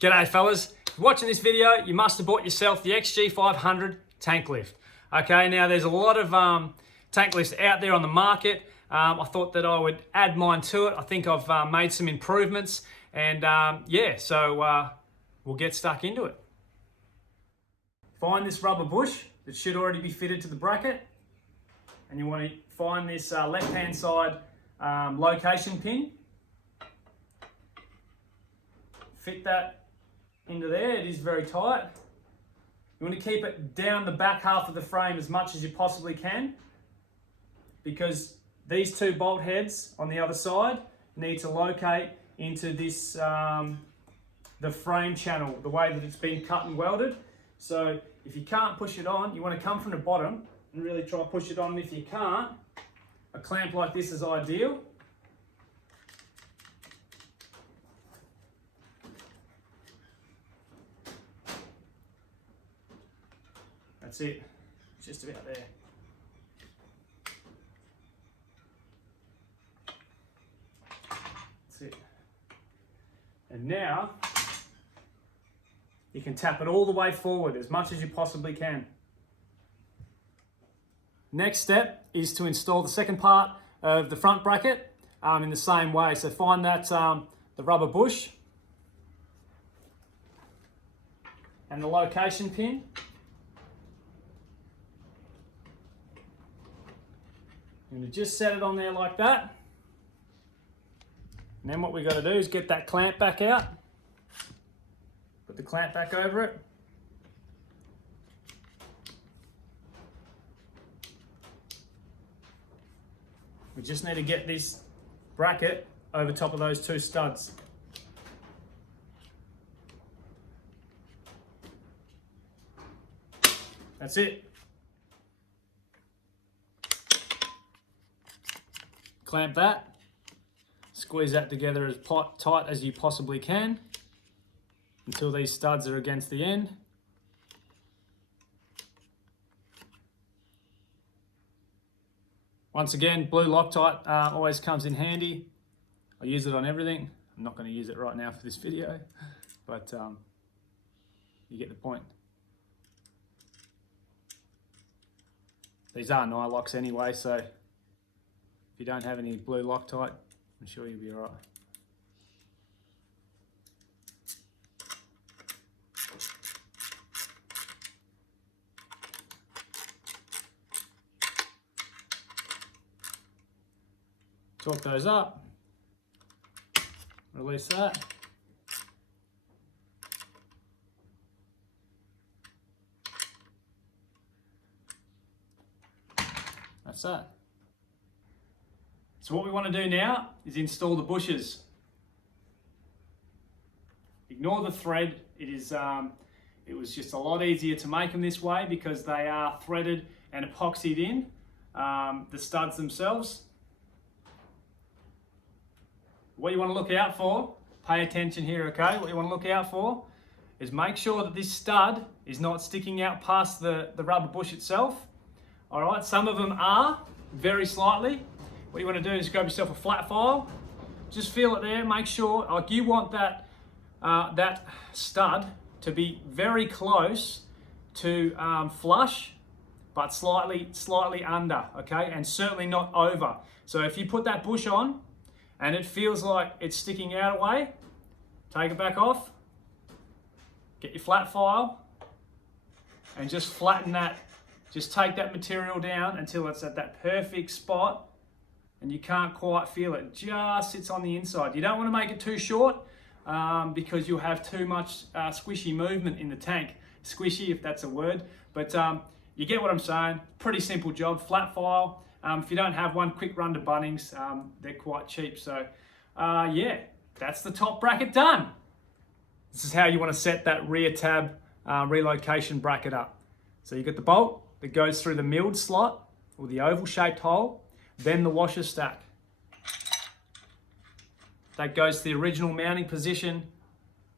G'day fellas, if you're watching this video, you must have bought yourself the XG500 tank lift. Okay, now there's a lot of tank lifts out there on the market. I thought that I would add mine to it. I think I've made some improvements and we'll get stuck into it. Find this rubber bush that should already be fitted to the bracket, and you want to find this left hand side location pin. Fit that into there. It is very tight. You want to keep it down the back half of the frame as much as you possibly can, because these two bolt heads on the other side need to locate into this the frame channel, the way that it's been cut and welded. So if you can't push it on, you want to come from the bottom and really try to push it on. If you can't, a clamp like this is ideal. That's it, it's just about there. That's it. And now, you can tap it all the way forward as much as you possibly can. Next step is to install the second part of the front bracket in the same way. So find that the rubber bush and the location pin. I'm going to just set it on there like that. And then what we've got to do is get that clamp back out. Put the clamp back over it. We just need to get this bracket over top of those two studs. That's it. Clamp that, squeeze that together as tight as you possibly can until these studs are against the end. Once again, blue Loctite always comes in handy. I use it on everything. I'm not going to use it right now for this video, but you get the point. These are nylocks anyway, so if you don't have any blue Loctite, I'm sure you'll be all right. Torque those up, release that. That's that. So what we want to do now is install the bushes. Ignore the thread. It was just a lot easier to make them this way because they are threaded and epoxied in, the studs themselves. What you want to look out for, pay attention here, okay? What you want to look out for is make sure that this stud is not sticking out past the rubber bush itself. All right, some of them are, very slightly. What you want to do is grab yourself a flat file, just feel it there, make sure, like you want that, that stud to be very close to flush, but slightly under, okay? And certainly not over. So if you put that bush on and it feels like it's sticking out a way, take it back off, get your flat file, and just flatten that. Just take that material down until it's at that perfect spot and you can't quite feel it. Just sits on the inside. You don't want to make it too short because you'll have too much squishy movement in the tank. Squishy, if that's a word. But you get what I'm saying. Pretty simple job. Flat file. If you don't have one, quick run to Bunnings. They're quite cheap. So yeah, that's the top bracket done. This is how you want to set that rear tab relocation bracket up. So you got the bolt that goes through the milled slot or the oval shaped hole, then the washer stack. That goes to the original mounting position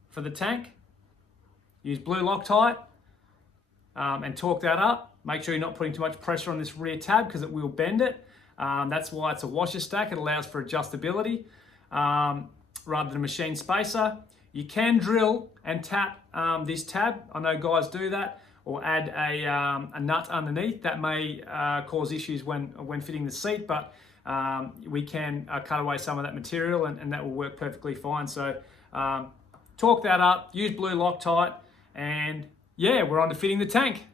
for the tank. Use blue Loctite and torque that up. Make sure you're not putting too much pressure on this rear tab because it will bend it. That's why it's a washer stack. It allows for adjustability rather than a machine spacer. You can drill and tap this tab. I know guys do that, or add a nut underneath. That may cause issues when fitting the seat, but we can cut away some of that material, and that will work perfectly fine. So torque that up, use blue Loctite, and yeah, we're on to fitting the tank.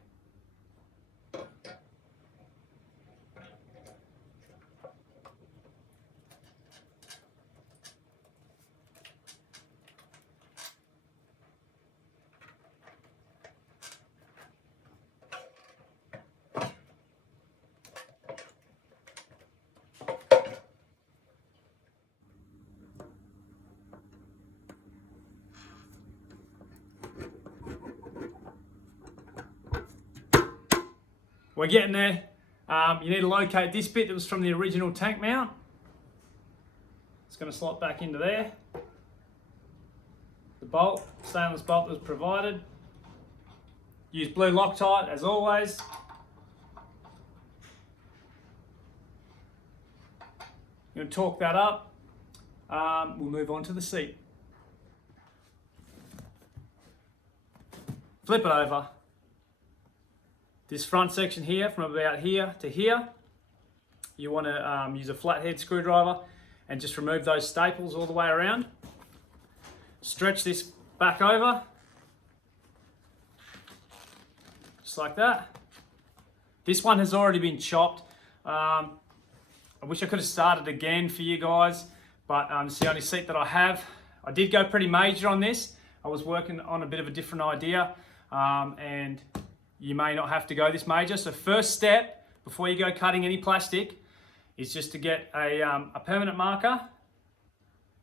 We're getting there. You need to locate this bit that was from the original tank mount. It's going to slot back into there. The bolt, stainless bolt that was provided. Use blue Loctite as always. You're going to torque that up. We'll move on to the seat. Flip it over. This front section here, from about here to here, you want to use a flathead screwdriver and just remove those staples all the way around. Stretch this back over, just like that. This one has already been chopped. I wish I could have started again for you guys, but it's the only seat that I have. I did go pretty major on this. I was working on a bit of a different idea, and you may not have to go this major. So first step, before you go cutting any plastic, is just to get a permanent marker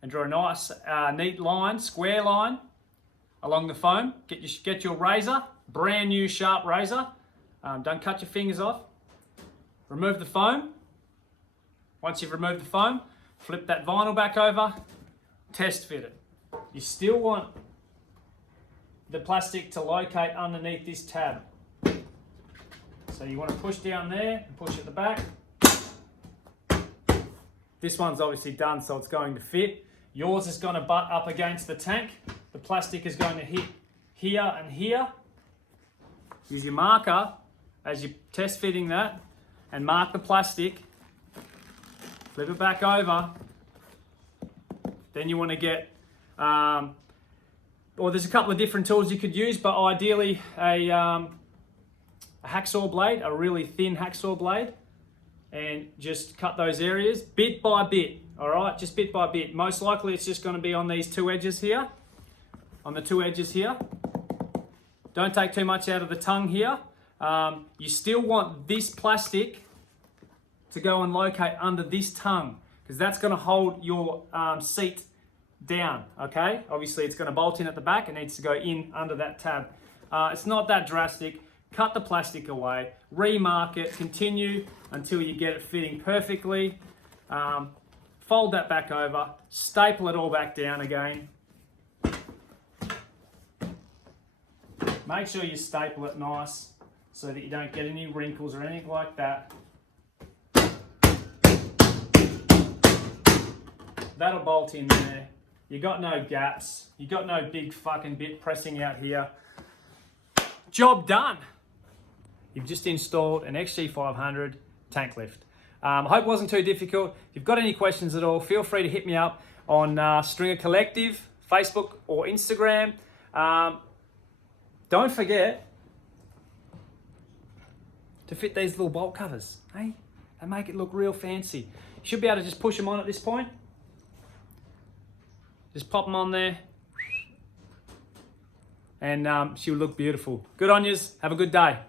and draw a nice neat line, square line along the foam. Get your razor, brand new sharp razor. Don't cut your fingers off. Remove the foam. Once you've removed the foam, flip that vinyl back over, test fit it. You still want the plastic to locate underneath this tab. So you want to push down there and push at the back. This one's obviously done, so it's going to fit. Yours is going to butt up against the tank. The plastic is going to hit here and here. Use your marker as you're test fitting that and mark the plastic. Flip it back over. Then you want to get, well, there's a couple of different tools you could use, but ideally a hacksaw blade, a really thin hacksaw blade, and just cut those areas bit by bit. All right, just bit by bit. Most likely it's just going to be on these two edges here, on the two edges here. Don't take too much out of the tongue here. You still want this plastic to go and locate under this tongue, because that's going to hold your seat down. Okay, obviously it's going to bolt in at the back. It needs to go in under that tab. It's not that drastic. Cut the plastic away, remark it, continue until you get it fitting perfectly. Fold that back over, staple it all back down again. Make sure you staple it nice so that you don't get any wrinkles or anything like that. That'll bolt in there. You got no gaps. You got no big fucking bit pressing out here. Job done. You've just installed an XG500 tank lift. I hope it wasn't too difficult. If you've got any questions at all, feel free to hit me up on Stringer Collective, Facebook or Instagram. Don't forget to fit these little bolt covers. Hey, they make it look real fancy. You should be able to just push them on at this point. Just pop them on there, and she'll look beautiful. Good on yous. Have a good day.